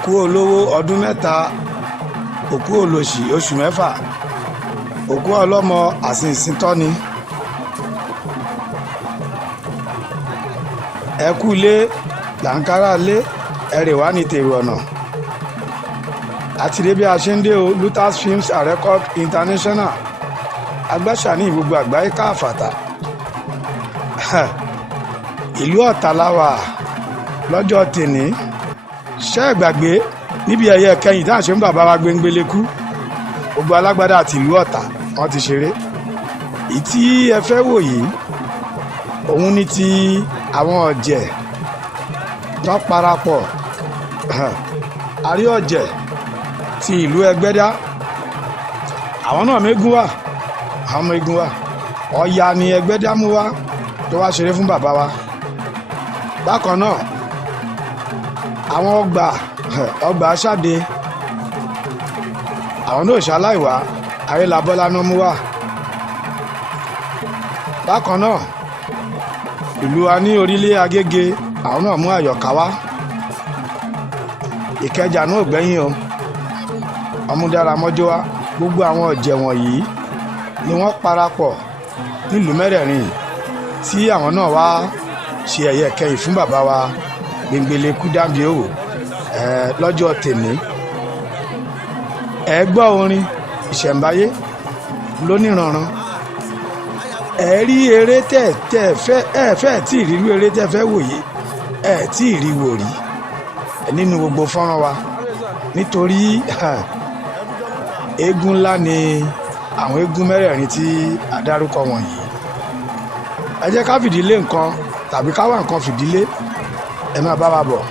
òkú olówó ọdún mẹ́ta, òkú olòṣì oṣù mẹ́fà, òkú ọlọ́mọ àsìnsìntọ́ni. ẹkú ilé làǹkárá lé ẹrẹ̀ wá ní tèrò ọ̀nà. àti dé bí a ṣe ń dé o. Lutas Films and Record International agbáṣà ní gbogbo àgbáyé káàfàtà. ìlú Ọ̀tà la wà lọ́jọ́ tèní. ṣé ẹ gbàgbé níbi ẹ̀yẹ kẹyìn tá à ń ṣe ń bàbá wa Gbengbeleku, gbogbo alágbádá àti ìlú Ọ̀tà wọ́n ti ṣeré. ìtí ẹ fẹ́ wò yìí òun ni ti àwọn ọ̀jẹ̀ tó parapọ̀ àrí ọ̀jẹ̀ ti ìlú Ẹgbẹ́dá. àwọn náà mẹ́gún wà, àwọn ọmọ igun wà. Ọya ni Ẹgbẹ́dá mú wá tó wá ṣeré fún bàbá wa. bákan náà àwọn ọgbà aṣáde, àwọn náà ṣaláìwá Ayélabọ́lá náà mú wá. bákan náà ìlú wa ní Orile Agege, àwọn náà mú Àyọ̀ká wá. Ìkẹjà náà gbẹ̀yìn o, ọmúdára mọ́jọ́ wá. gbogbo àwọn ọ̀jẹ̀ wọ̀nyí ni wọ́n parapọ̀ nílùú mẹ́rẹ̀ẹ̀rin tí àwọn náà wá ṣe ẹ̀yẹ kẹyìn fún bàbá wa Gbengbeleku Danbiowu lọ́jọ́ tèmi. ẹ gbọ́ orin ìṣẹ̀ǹbáyé lóníranran. ẹ rí eré fẹ́ tí ìrírú eré tẹ́ fẹ́ wòye tí ìrí wò rí nínú gbogbo fọ́nrán wa, nítorí eégún ńlá ni àwọn eégún mẹ́rẹ̀ẹ̀rin tí a dárúkọ wọ̀nyí. ẹ jẹ́ ká fìdílé nǹkan tàbí ká wá nǹkan fìdílé, ẹ máa bá wa bọ̀.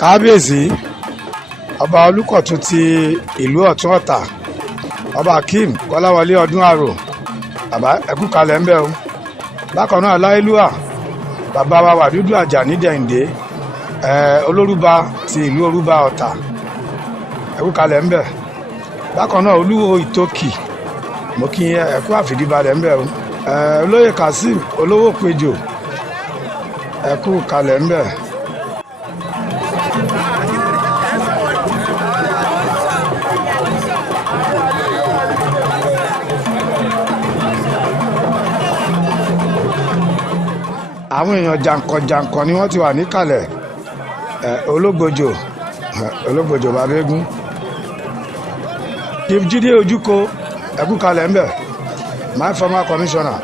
kábíyèsí ọba Olúkọ̀tún ti ìlú Ọ̀tún Ọ̀tà, ọba Akeem Kọ́láwọlé ọdún àrò, bàbá ẹkú kalẹ̀ ń bẹ̀ o. bákan náà Láìlúà bàbá wa Wàdúdú Àjàní Dẹ̀ǹdé, olórúba ti ìlú Orúba Ọ̀tà, ẹkú kalẹ̀ ń bẹ̀. bákan náà Olúwo Ìtòkì, mo kí ẹkú àfìdíbalẹ̀ ń bẹ̀ o. olóyè Kazeem Olówó Péjò, ẹkú kalẹ̀ ń bẹ̀. àwọn èèyàn jàǹkànjàǹkàn ni wọ́n ti wà níkàlẹ̀. ológbòjò babégún, Chief Jídé Ojúko, ẹkú kalẹ̀ ńbẹ̀, my former commissioner.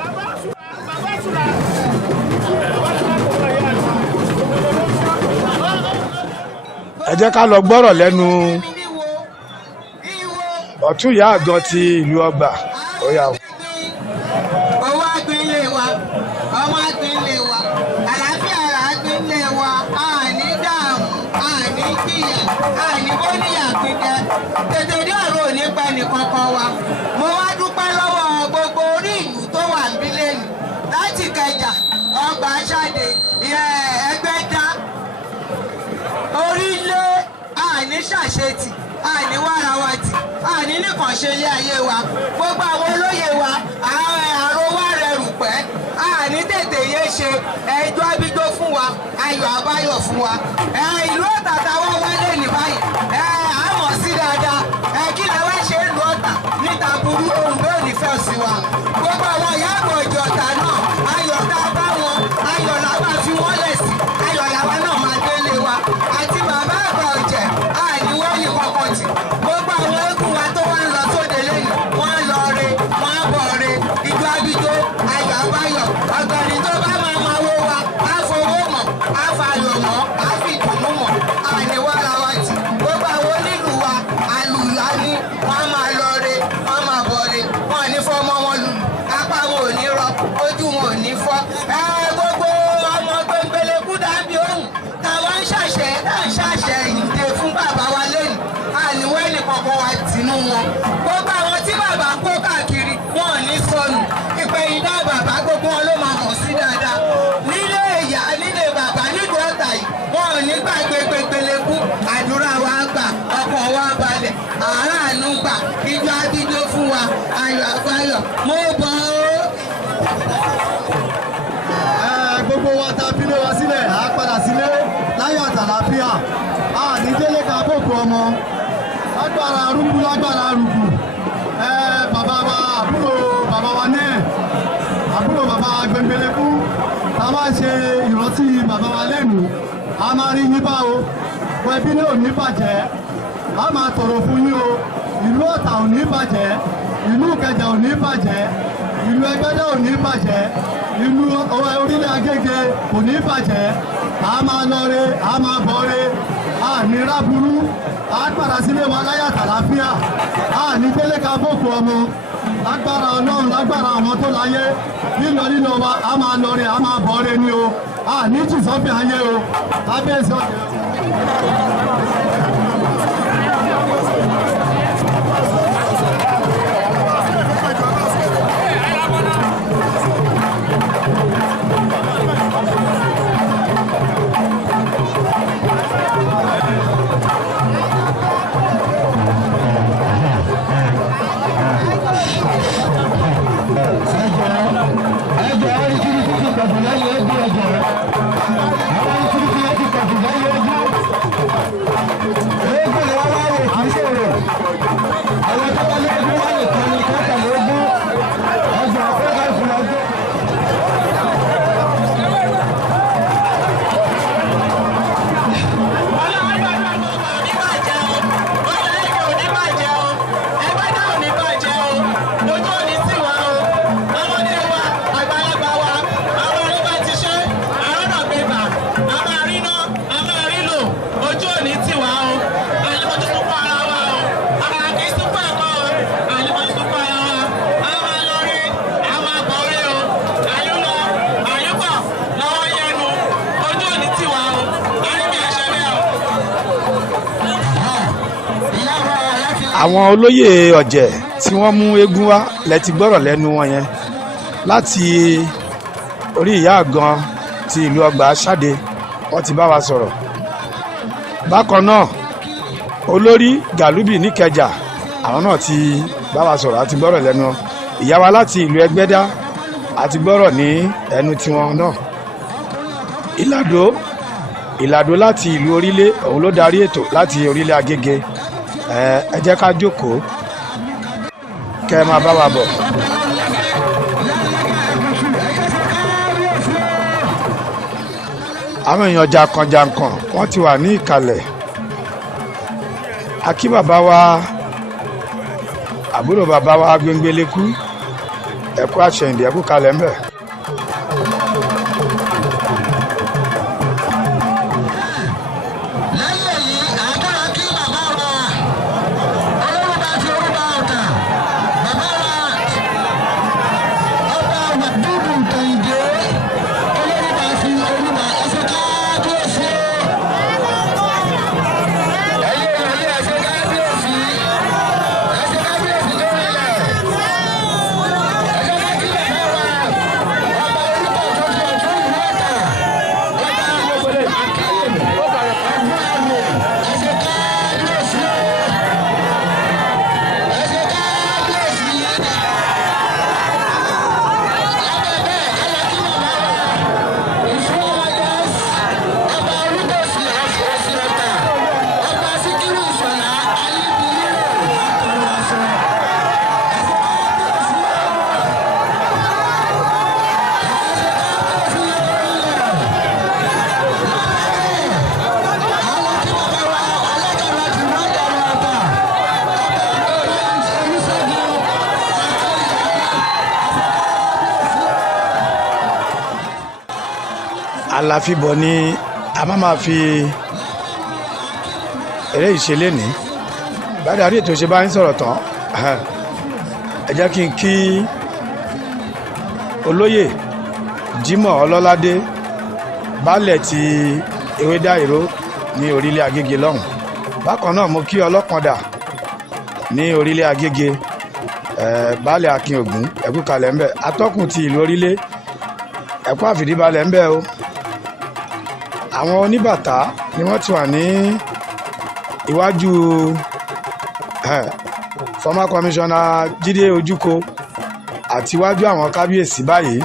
ẹ jẹ́ ká lọ gbọ́rọ̀ lẹ́nu ọ̀tún ìyá àgbọn ti ìlú Ọgbà. ó yá o. Kankan wa mo wá dúpẹ́ lọ́wọ́ gbogbo orí ìlú tó wà níbílẹ̀ nì láti Ìkẹjà, Ọgbà Aṣáde, Ẹgbẹ́dá, Orile, àní ṣàṣetì, àní wàràwàtì, àní nìkan ṣe ilé ayé wa. gbogbo àwọn olóyè wa àròwá rẹ̀ rùpẹ́, àní tètè yé ṣe ẹjọ́ abíjó fún wa, ayọ̀ àbáyọ̀ fún wa. ìlú Ọ̀tà táwọn wálé ní báyìí àmọ̀ sí dáadáa. kí lè wá ṣe ìlú Ọ̀tà níta burú ohun bẹ́ẹ̀ nífẹ̀ẹ́ sí wa. gbogbo àwọn ìyá àgbọ̀ ìjọ Ọ̀tà náà ayọ̀ tá a bá wọn, ayọ̀ làwa fi wọ́n lẹ̀ sí, ayọ̀ làwa náà máa délé wa. àti bàbá àgbà ọ̀jẹ̀ àníwọ́ yìí kọ̀ọ̀kan tì. gbogbo àwọn eégún wa tó wá ń lọ sóde lẹ́yìn, wọ́n ń lọ re, wọ́n ń bọ̀ re, ìjọ abijó, ayọ̀ àbáyọ̀. ọ̀gbẹ̀rì tó bá máa wó wa á fowó mọ̀, á fayọ̀ mọ̀, á fi ìdùnnú mọ̀, àníwọ́ làwa tì. gbogbo àwọn onílù wa àlùlá ní wọ́n máa lọ re, wọ́n máa bọ̀ re, wọ́n ní fọmọ wọn boko ọmọ lágbára arúgbó lágbára arúgbó bàbá wa àbúrò bàbá wa náà àbúrò bàbá Gbengbeleku tá a máa ṣe ìrántí bàbá wa lẹ́nu a máa rí yín bá o wọ ẹbí náà ò ní bàjẹ́ a máa tọrọ fún yín o ìlú Ọ̀tà ò ní bàjẹ́ ìlú Ìkẹjà ò ní bàjẹ́ ìlú Ẹgbẹ́dá ò ní bàjẹ́ ìlú Orile Agege kò ní bàjẹ́ a máa lọre a máa bọ̀re a ní ráburú a padà sílé wa láyàtà láfíà a ní délé ká boko ọmọ lágbára Ọlọ́run lágbára àwọn tó láyé lílọ wa a máa lọre a máa bọ̀re ni o a ní tùsọ́fì ayé o kábíyèsí ọ̀dẹ̀. àwọn olóyè ọ̀jẹ̀ tí wọ́n mú eégún wá lẹ ti gbọ́rọ̀ lẹ́nu wọn yẹn láti orí ìyá àgan ti ìlú Ọgbà Ṣáde wọ́n ti bá wa sọ̀rọ̀. bákan náà olórí Gàlúbì níkẹjà àwọn náà ti bá wa sọ̀rọ̀ àti gbọ́rọ̀ lẹ́nu wọn. ìyá wa láti ìlú Ẹgbẹ́dá àti gbọ́rọ̀ ní ẹnu tiwọn náà. ìlàdó láti ìlú Orílé òun ló darí ètò láti Orile Agege. ẹ jẹ́ ká jókòó kẹ́ ẹ máa bá wa bọ̀. àwọn èèyàn jàǹkànjàǹkàn wọ́n ti wà ní ìkàlẹ̀. akí bàbá wa àbúrò bàbá wa Gbengbeleku ẹ kú àṣẹyìndì ẹ kú kalẹ̀ ńbẹ̀. àlàfíbọ̀ ni a máa fi eré ìṣẹ̀lẹ̀ ní báyìí àrí ètò ìṣe bá ń sọ̀rọ̀ tán ẹ jẹ́ kí n kí olóyè Jímọ̀ Ọlọ́ládé baálẹ̀ ti Ewédá Ìró ní Orile Agege lọ́hùn. bákan náà mo kí ọlọ́kàndà ní Orile Agege baálẹ̀ Akin Ògún ẹ̀kú kalẹ̀ ńbẹ̀ atọ́kùn ti ìlú Orílé ẹ̀kú àfìdíbalẹ̀ ńbẹ̀ o. àwọn oníbàtà ni wọ́n ti wà ní iwájú former commissioner Jídé Ojúko àti iwájú àwọn kábíyèsí báyìí.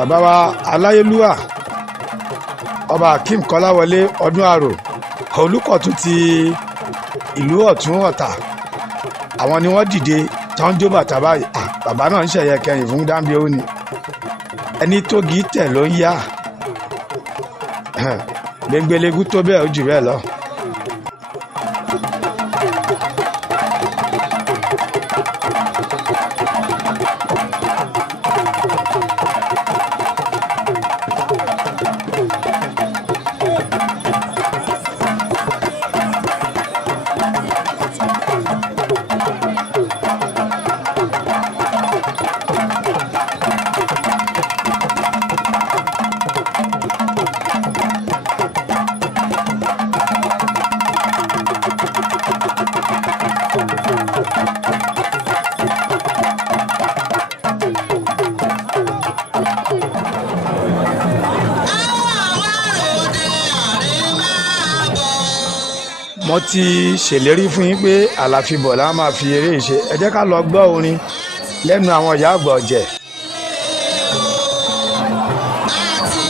bàbá wa aláyélúwà ọba akeem kọ́láwọlé ọdún àrò olùkọ̀tún ti ìlú ọ̀tún ọ̀tà àwọn ni wọ́n dìde tí wọ́n ń jó bàtà báyìí bàbá náà ń ṣẹ̀yẹ kẹyìn fún Danbiowu ni ẹni tó gì í tẹ̀ ló ń yá Gbengbeleku tó bẹ́ẹ̀ ó jù bẹ́ẹ̀ lọ. mo ti ṣèlérí fún yín pé àlàfíbọ̀ la máa fi eré ṣe ẹ jẹ́ ká lọ gbọ́ orin lẹ́nu àwọn ìyá àgbà ọ̀jẹ̀. Àti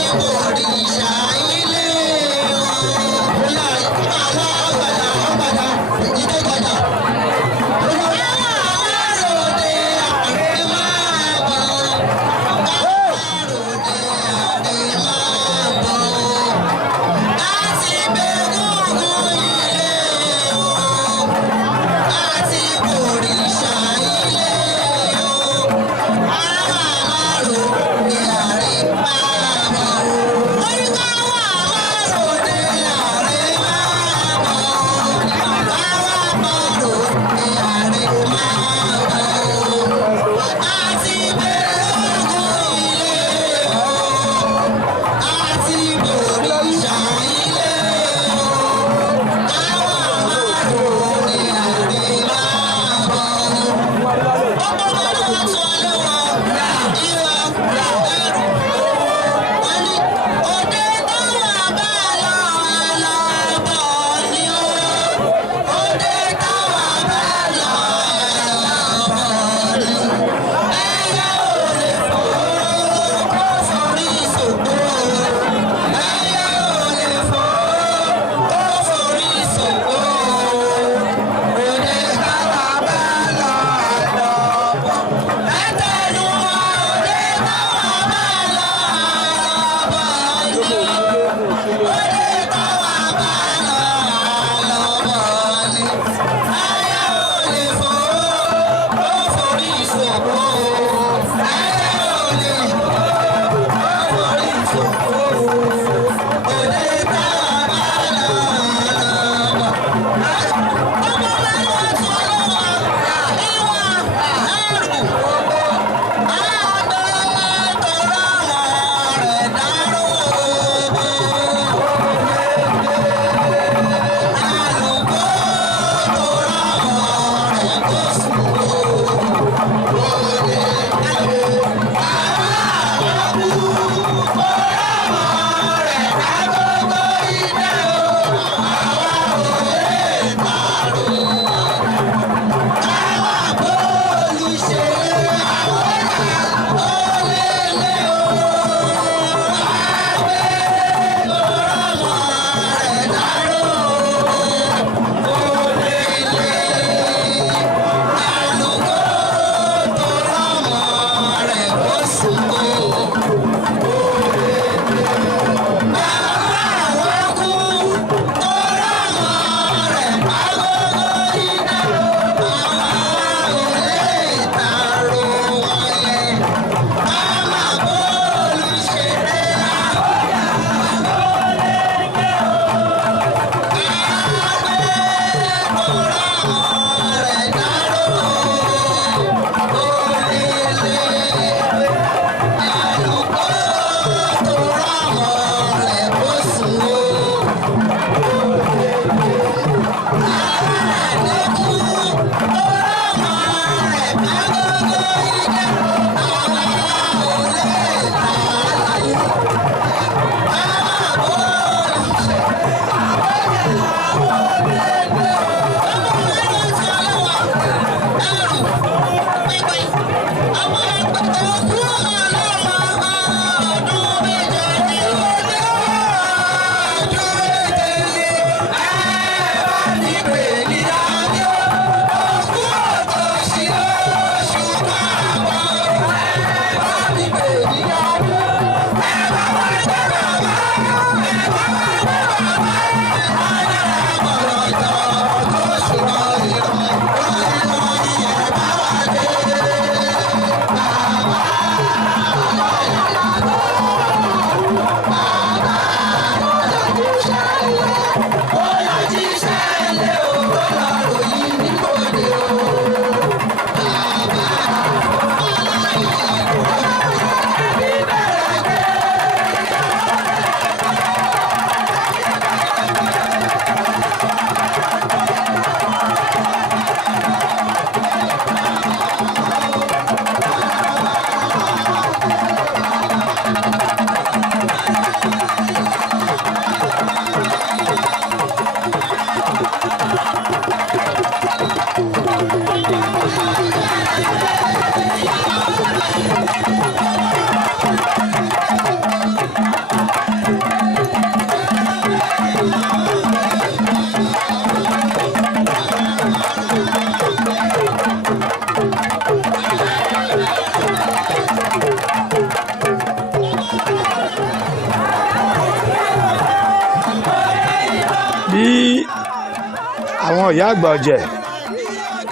ìyá àgbà ọ̀jẹ̀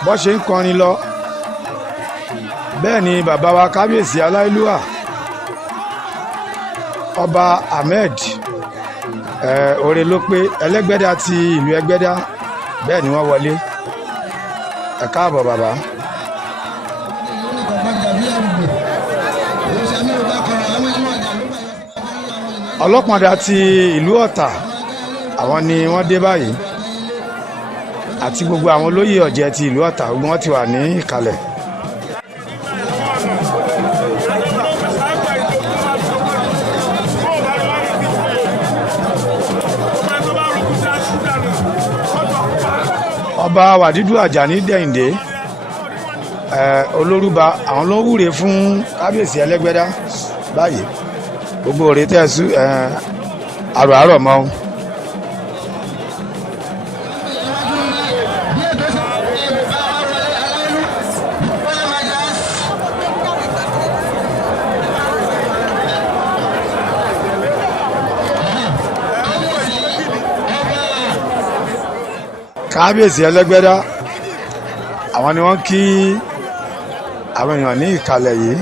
bó ṣe ń kọrin lọ bẹ́ẹ̀ ni bàbá wa kábíyèsí aláìlúwà ọba Ahmed Orelope Ẹlẹ́gbẹ́dà ti ìlú Ẹgbẹ́dá bẹ́ẹ̀ ni wọ́n wọlé. Ẹ káàbọ̀ bàbá. Ọlọ́pàá ti ìlú Ọ̀tà àwọn ni wọ́n dé báyìí àti gbogbo àwọn olóyè ọ̀jẹ̀ ti ìlú Ọ̀tà gbogbo wọn ti wà ní ìkàlẹ̀. Ọba Wàdídù Àjàní Dẹ̀yìndé Olórúba àwọn ló wúre fún kábíyèsí Ẹlẹ́gbẹ́dá báyìí gbogbo òrè tẹ̀sú àrò mọ́. Kábíyèsí Ẹlẹ́gbẹ́dá àwọn ni wọ́n kí àwọn èèyàn ní ìkàlẹ̀ yìí.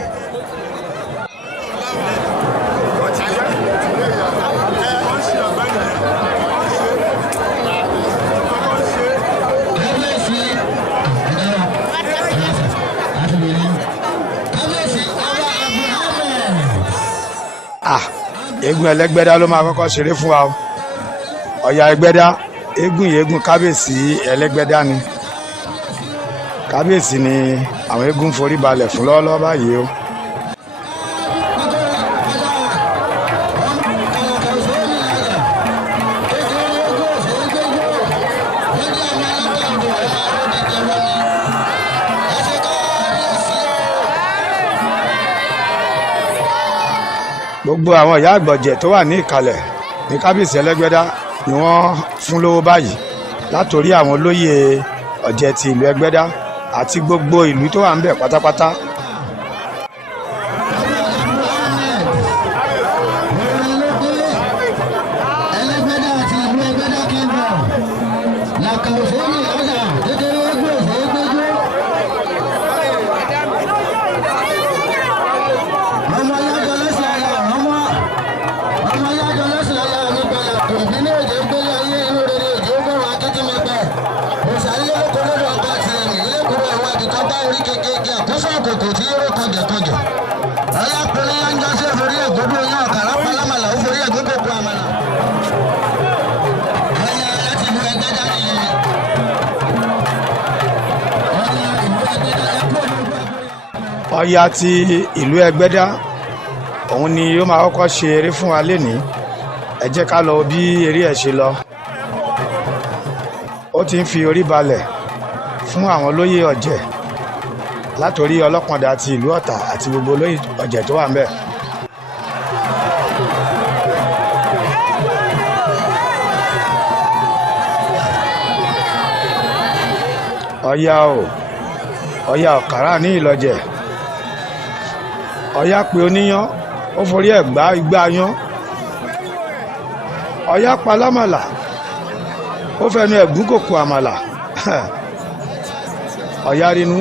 Eégún Ẹlẹ́gbẹ́dá ló máa kọ́kọ́ ṣeré fún wa Ọya Ẹgbẹ́dá eégún yéégún kábíyèsí Ẹlẹ́gbẹ́dá ni kábíyèsí ni àwọn eégún forí balẹ̀ fún lọ́wọ́lọ́wọ́ báyìí o. Gbogbo àwọn ìyá àgbọ̀jẹ̀ tó wà ní ìkàlẹ̀ ní kábíyèsí Ẹlẹ́gbẹ́dá ni wọ́n fún lówó báyìí látòrí àwọn olóyè ọ̀jẹ̀ ti ìlú Ẹgbẹ́dá àti gbogbo ìlú tó wà ń bẹ̀ pátápátá. Ọya ti ìlú Ẹgbẹ́dá òun ni ó máa kọ́kọ́ ṣe eré fún wa lénìí. Ẹ jẹ́ ká lọ bí eré ẹ̀ ṣe lọ. Ó ti ń fi orí balẹ̀ fún àwọn olóyè ọ̀jẹ̀ látòrí ọlọ́pàá ti ìlú Ọ̀tà àti gbogbo olóyè ọ̀jẹ̀ tó wà ń bẹ̀. Ọya ọ̀kàrà ní Ìlọ̀jẹ̀ Ọya pé oníyán ó forí ẹ̀ gbá igbá yán. Ọya palámàlà ó fẹnu ẹ̀gún kòkò àmàlà. Ọya rínú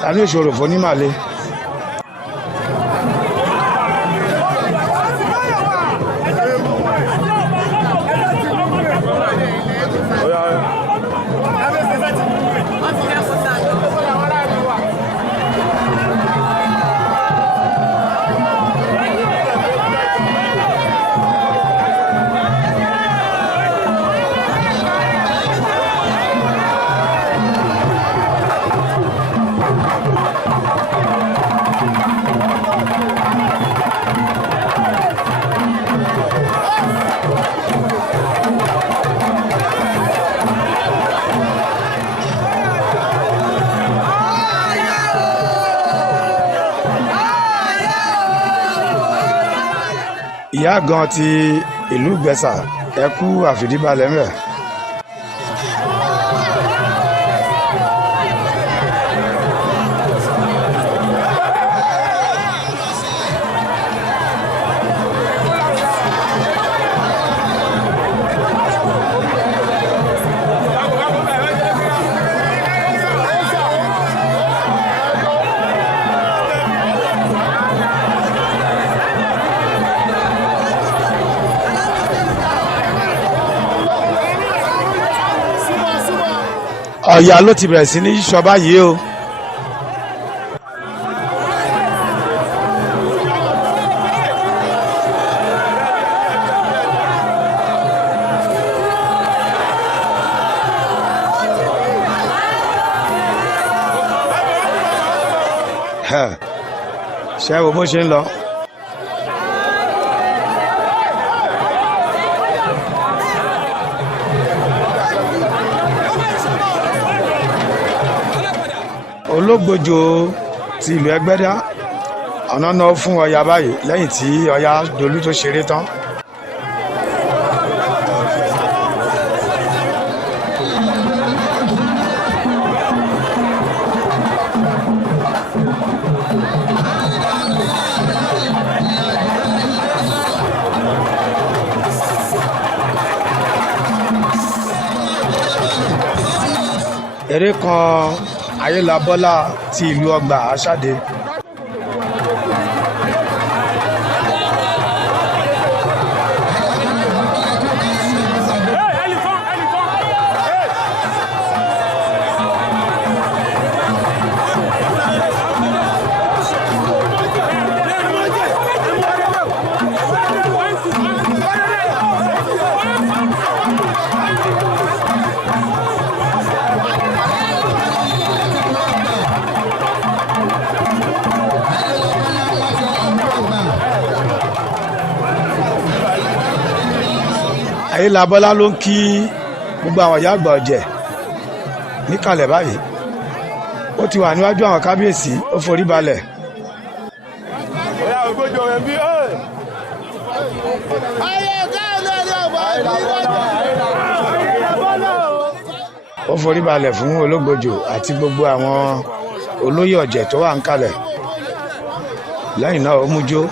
tani òṣòro fún nímàlẹ́. Ìyá gan ti ìlú Ìgbẹ́sà ẹ kú àfìdíbalẹ̀ ńbẹ̀. Ọ̀yà ló ti bẹ̀rẹ̀ sí ní yíṣọ báyìí o. Ṣé wo bó ṣe ń lọ. Ológbòjò ti ìlú Ẹgbẹ́dá ọ̀nà náà fún Ọya báyìí lẹ́yìn tí Ọya dolú tó ṣeré tán. Eré kan Ayélabọ́lá ti ìlú Ọgbà Aṣáde. Ayélabọ́lá ló ń kí gbogbo àwọn ìyá àgbà ọ̀jẹ̀ níkàlẹ̀ báyìí. Ó ti wà níwájú àwọn kábíyèsí, ó forí balẹ̀. Ó forí balẹ̀ fún Ológbòjò àti gbogbo àwọn olóyè ọ̀jẹ̀ tó wà ń kalẹ̀. Lẹ́yìn náà ó mú jó.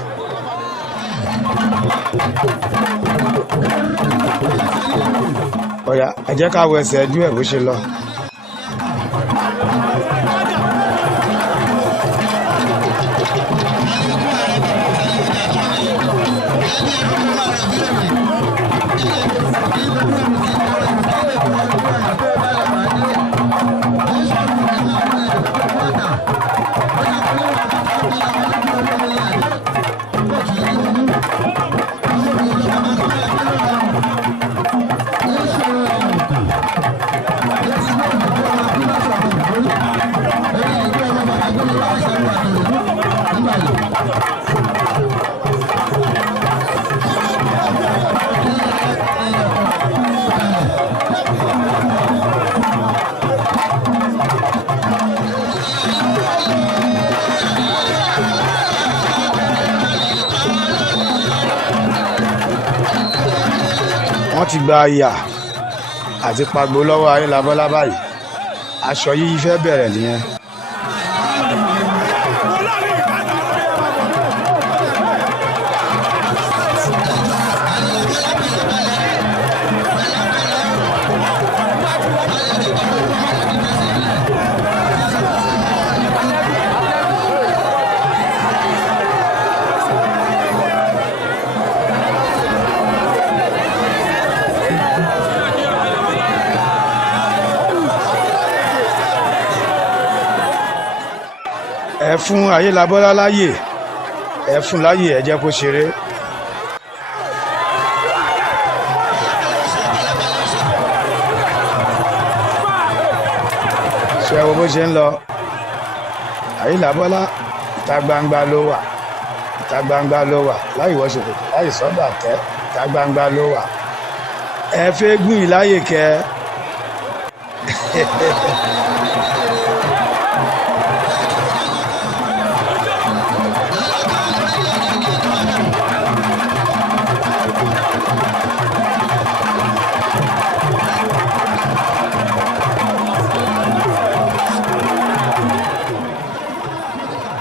Ọ̀yà ẹ jẹ́ ká wo ẹsẹ̀ ẹjú ẹ̀ bó ṣe lọ. Wọ́n ti gba ìyà àti pagbo lọ́wọ́ Ayélabọ́lá báyìí. Aṣọ yíyí fẹ́ bẹ̀rẹ̀ nìyẹn. Ẹ fún Ayélabọ́lá láyè, ẹ fún láyè, ẹ jẹ́ kó ṣeré. Ṣé ẹ wo bó ṣe ń lọ. Ayélabọ́lá ìta gbangba ló wà, ìta gbangba ló wà, láì wọṣọ̀kọ̀, láì sọ́dọ̀ àtẹ́, ìta gbangba ló wà. Ẹ fẹ́ gún ìláyè kẹ́.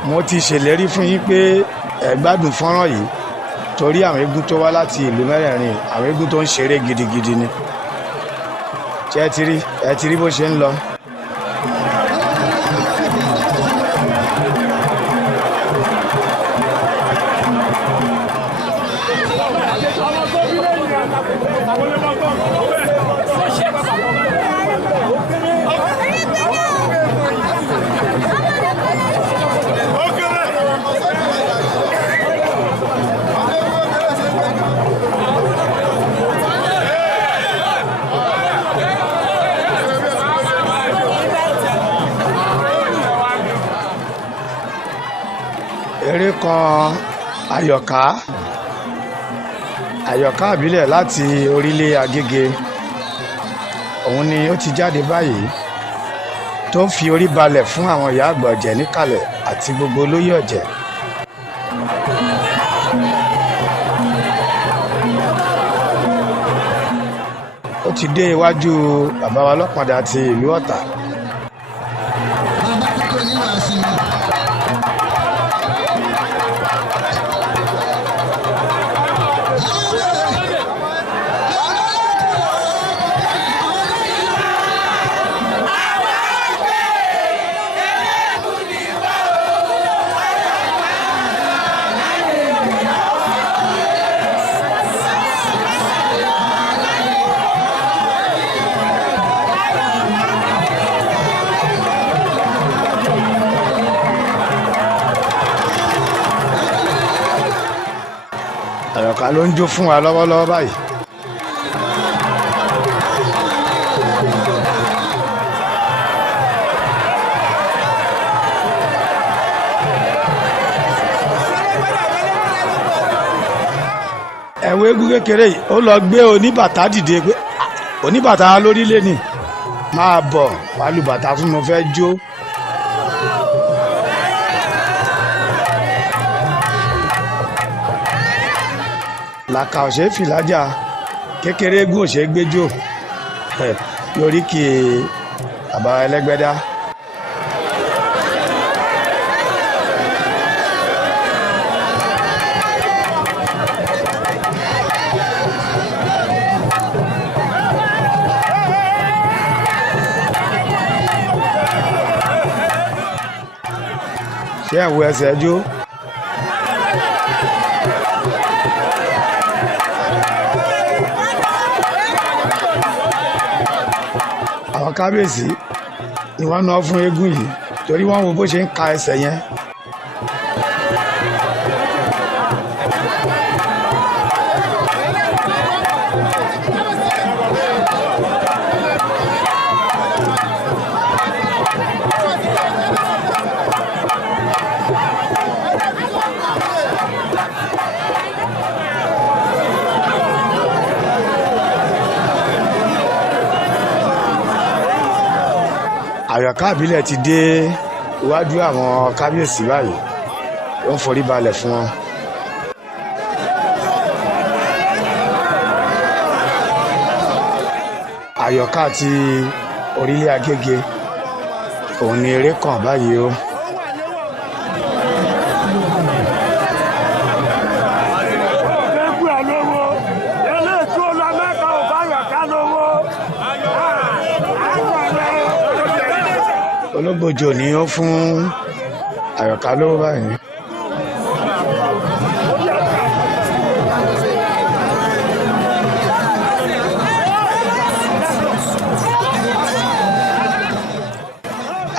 Mo ti ṣèlérí fún yín pé ẹ gbádùn fọ́nrán yìí torí àwọn eégún tó wá láti ìlú mẹ́rẹ̀ẹ̀rin, àwọn eégún tó ń ṣeré gidigidi ni. Ṣé ẹ ti rí bó ṣe ń lọ. kan àyọ̀ká àbílẹ̀ láti Orile Agege. Òun ni ó ti jáde báyìí tó fi orí balẹ̀ fún àwọn ìyá àgbà ọ̀jẹ̀ níkàlẹ̀ àti gbogbo olóyè ọ̀jẹ̀. Ó ti dé iwájú bàbá wa lọ́pọ̀dà ti ìlú Ọ̀tà. Àyọ̀ká ló ń jó fún wa lọ́wọ́lọ́wọ́ báyìí. Ẹ̀wọ̀n eégún kékeré yìí ó lọ gbé oníbàtà dìde pé oníbàtà lórílẹ̀ ni máa bọ̀ wàá lu bàtà fún mo fẹ́ jó. Làkà ò ṣe é fìlájà kékeré eégún ò ṣe é gbéjò lórí kí bàbá Ẹlẹ́gbẹ́dá. Ṣé ẹ̀ wo ẹsẹ̀ jó? Àwọn kábíyèsí ni wọ́n ná fún eégún yìí torí wọ́n wo bó ṣe ń ka ẹsẹ̀ yẹn. Àyọ̀ká àbílẹ̀ ti dé iwájú àwọn kábíyèsí báyìí ó ń forí balẹ̀ fún wọn. Àyọ̀ká ti Orile Agege òun ni eré kàn báyìí o. Ológbòjò ni ó fún Àyọ̀ká lówó báyìí.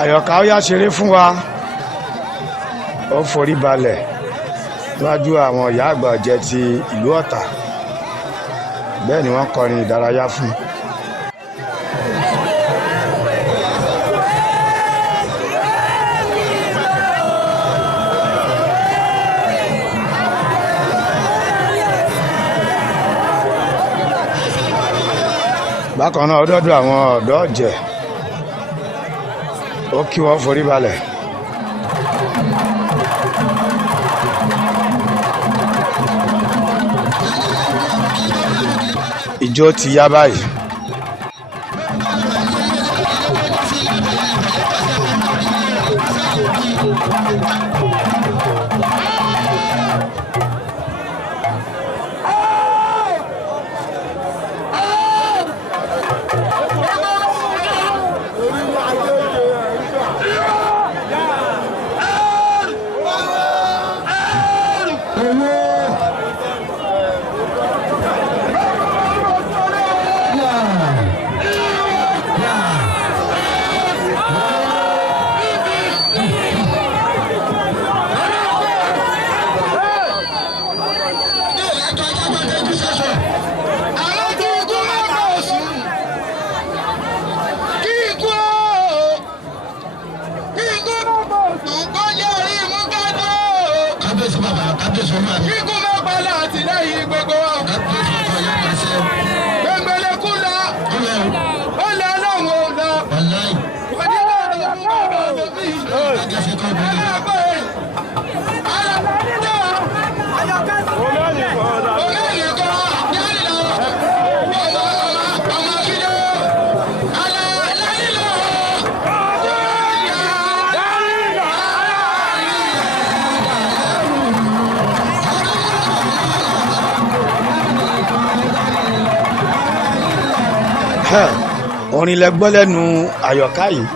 Àyọ̀ká ó yá ṣeré fún wa ó forí balẹ̀ níwájú àwọn ìyá àgbà ọ̀jẹ̀ ti ìlú Ọ̀tà bẹ́ẹ̀ ni wọ́n kọrin ìdárayá fún. Bákan náà ó dọ́dọ̀ àwọn ọ̀dọ́ ọ̀jẹ̀ ó kí wọ́n forí balẹ̀. Ìjó ti yá báyìí. orin lẹ gbọ́ lẹ́nu àyọ̀ká yìí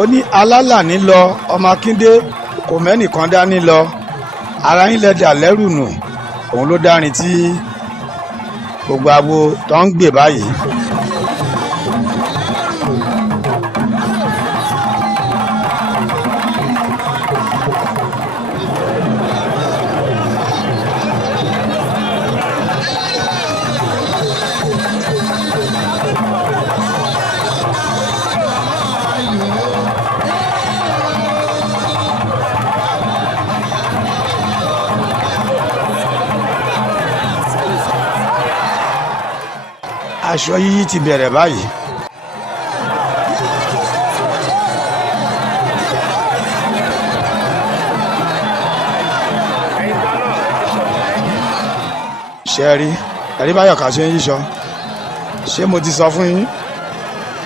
ó ní alálàní lọ ọmọ akíndé kò mẹ́nìkan dání lọ ara yín lẹ́dà lẹ́rù nù òun ló dárin tí gbogbo abo tó ń gbè báyìí. aṣọ yíyí ti bẹ̀rẹ̀ báyìí. ṣe rí ẹ̀rí báyọ̀ kà ṣe ń yíṣọ ṣé mo ti sọ fún yín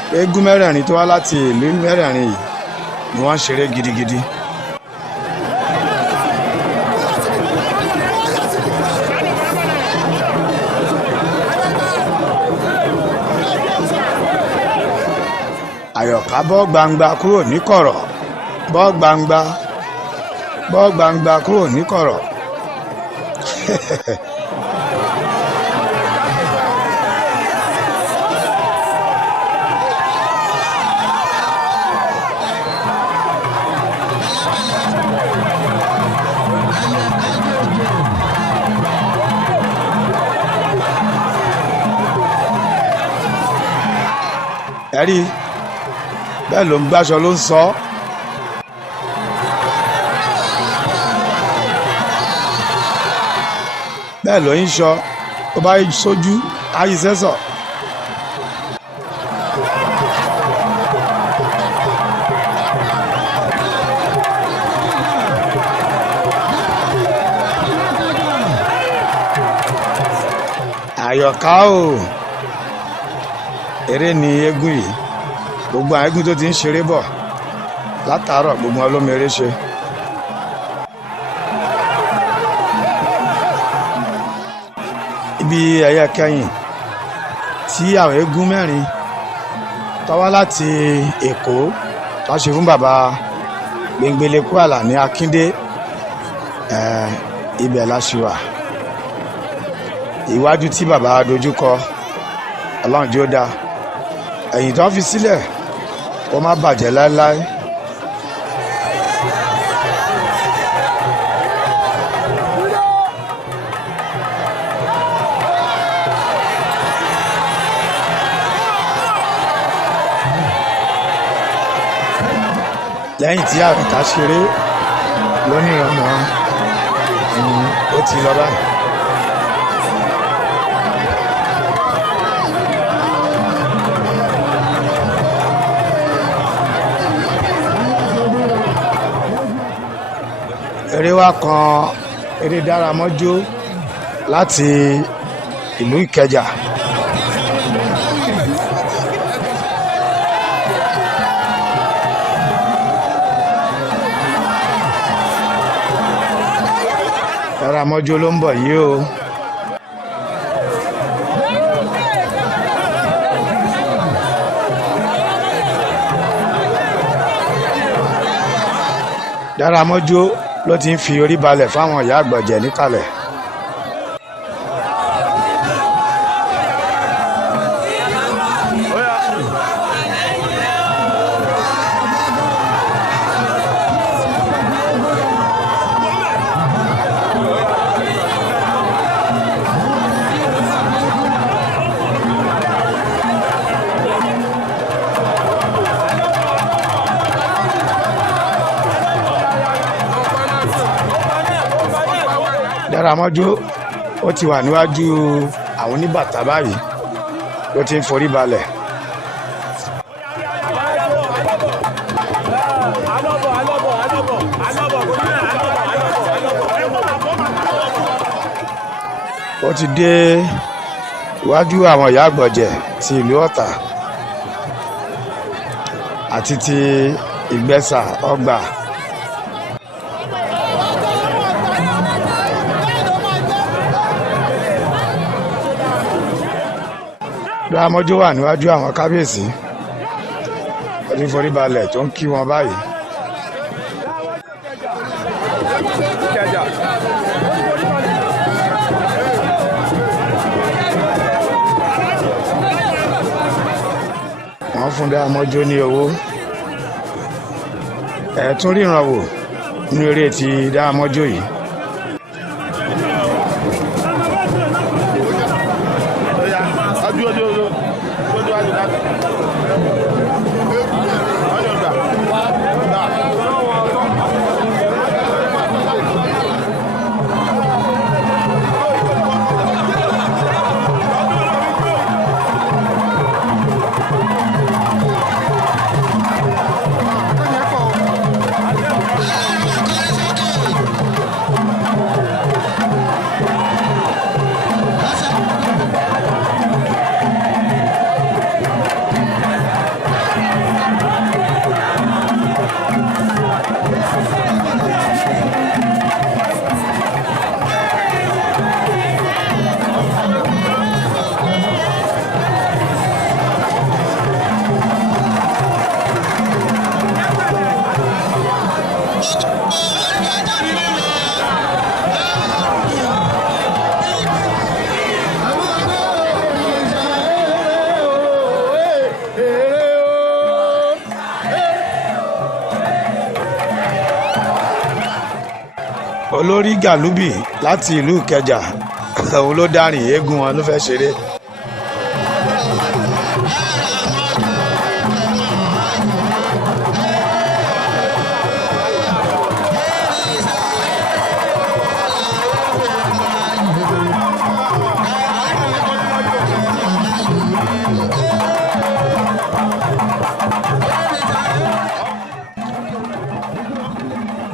pé eégún mẹ́rẹ̀ẹ̀rin tó wá láti ìlú mẹ́rẹ̀ẹ̀rin yìí ni wọ́n ń ṣeré gidigidi. àyọ̀ká bọ́ gbangba kúrò níkọ̀rọ̀ bọ́ gbangba kúrò níkọ̀rọ̀. ẹ̀rí bẹ́ẹ̀ ló ń gbáṣọ ló ń sọ ọ́. bẹ́ẹ̀ ló ń sọ ó bá sójú ayé sẹ́sọ̀. àyọ̀ká o eré ni eégún yìí gbogbo àwọn eégún tó ti ń ṣeré bọ̀ látàárọ̀ gbogbo wọn ló mèrè ṣe. ibi ẹ̀yẹ kẹyìn tí àwọn eégún mẹ́rin tó wá láti Èkó tó ṣe fún bàbá Gbengbeleku ní Akíndé ibẹ̀ la ṣì wà. iwájú tí bàbá dojúkọ Ọlọ́run jẹ́ ó dáa ẹ̀yìn tó fi sílẹ̀ kó má bàjẹ́ láéláé. lẹ́yìn tí àrùntà ṣeré lónìí ọ̀nà ó ti lọ báyìí. eré wa kan eré dáramọ́jó láti ìlú Ìkẹjà. dáramọ́jó ló ń bọ̀ yìí o. dáramọ́jó ló ti ń fi orí balẹ̀ fáwọn ìyá àgbọ̀jẹ̀ níkàlẹ̀. dáramọ́jó ó ti wà níwájú àwọn oníbàtà báyìí ló ti ń forí balẹ̀. ó ti dé iwájú àwọn ìyá àgbọ̀jẹ̀ ti ìlú Ọ̀tà àti ti Ìgbẹ́sà Ọgbà. Dáramọ́jó wà níwájú àwọn kábíyèsí ó ti forí balẹ̀ tó ń kí wọn báyìí. wọ́n fún Dáramọ́jó ní owó ẹ̀ tún ríran wò nínú eré ti Dáramọ́jó yìí. Olórí Gàlúbì láti ìlú Ìkẹjà òun ló dárìn eégún wọn ló fẹ́ ṣeré.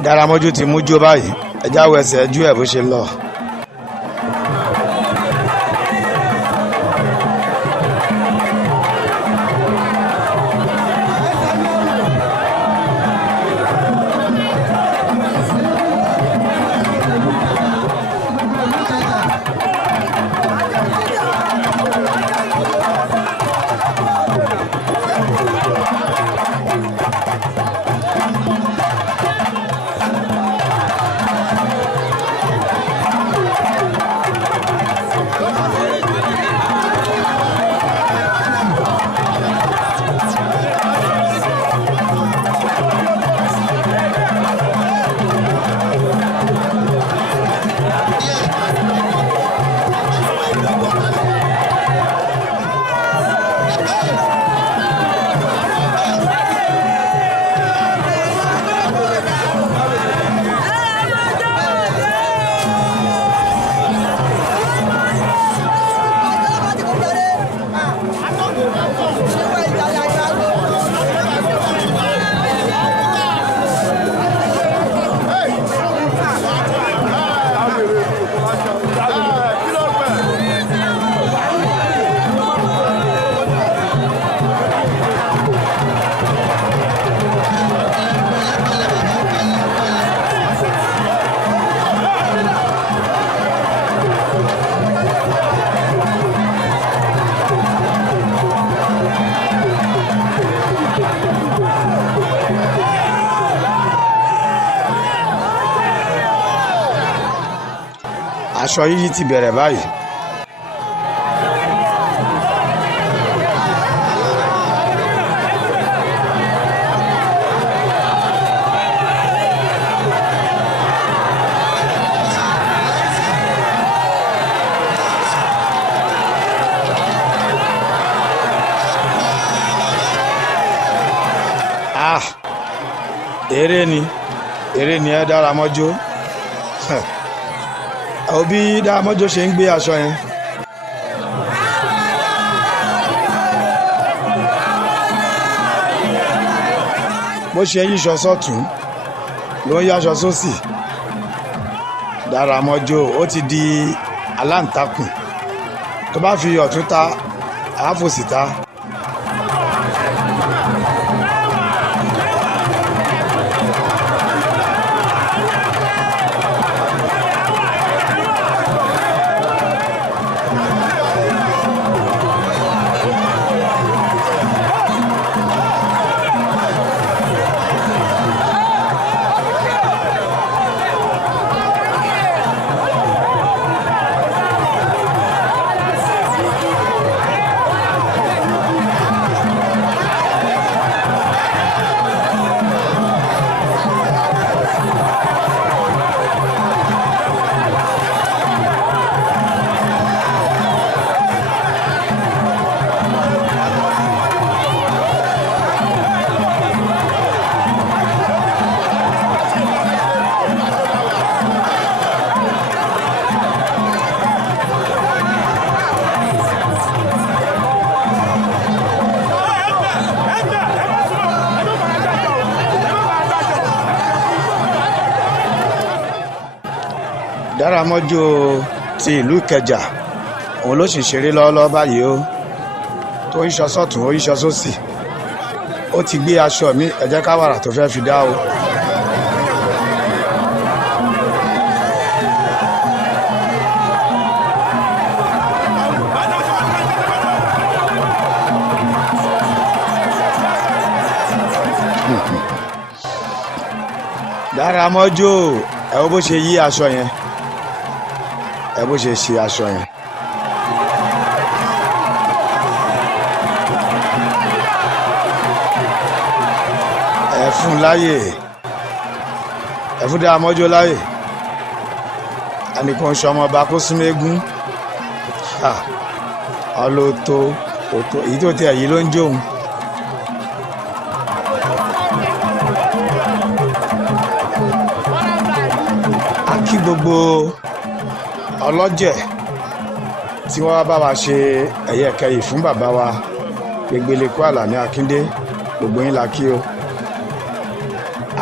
Dáramọ́jó ti mú jó báyìí ẹjá wo ẹsẹ̀ ẹjú ẹ̀ bó ṣe lọ. Aṣọ yíyí ti bẹ̀rẹ̀ báyìí. Eré ni ẹ Dáramọ́jó. Àwọn bí Dáramọ́jó ṣe ń gbé aṣọ yẹn. Bó ṣe yíṣọ sọ́tún ló ń yáṣọ sósì. Dáramọ́jó ó ti di aláǹtakùn tó bá fi ọ̀tún ta àáfòsì ta. Dáramọ́jú ti ìlú Ìkẹjà òun ló sì ṣeré lọ́wọ́lọ́wọ́ báyìí o, tó ń ṣọ sọ́tún ó ń ṣọ sósì, ó ti gbé aṣọ mi, ẹ jẹ́ ká wàrà tó fẹ́ fi dá o. Dáramọ́jú ẹ wo bó ṣe yí aṣọ yẹn, ẹ bó ṣe ṣe aṣọ yẹn. Ẹ fún láyè, ẹ fún Dáramọ́jú láyè, ẹnìkan ṣọmọ ọba kó súnmọ́ eégún ọlọ́tọ̀ òtò èyí tó tẹ èyí ló ń jóun. A kí gbogbo ọlọ́jẹ̀ tí wọ́n bá wa ṣe ẹ̀yẹ kẹyìn fún bàbá wa Gbengbeleku Alani Akinde, gbogbo yín la kí o,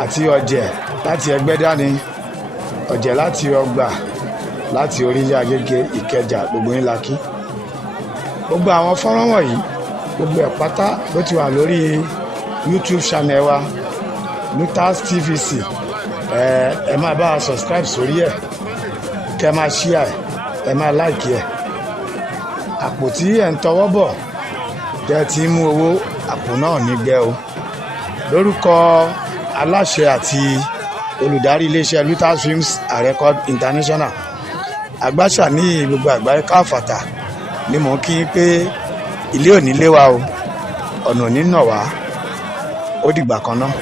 àti ọ̀jẹ̀ láti Ẹgbẹ́dá ni, ọ̀jẹ̀ láti Ọgbà, láti Orile Agege Ikeja, gbogbo yín la kí. Gbogbo àwọn fọ́nrán wọ̀nyí gbogbo ẹ̀ pátá ló ti wà lórí YouTube channel wa Lutas TVC. Ẹ máa bá wa subscribe sórí ẹ̀, kẹ́ máa share ẹ máa like ẹ̀. Àpò tí ẹ̀ ń tọwọ́ bọ̀ jẹ́ ti mú owó, àpò náà ní gbẹ o. Lórúkọ aláṣẹ àti olùdarí iléeṣẹ́ Lutas Films and Record International, àgbàṣà ní gbogbo àgbáyé káfàtà ni mò ń kí pé ilé ò ní lé wa o, ọ̀nà ò ní nà wá, ó dìgbà kan náà.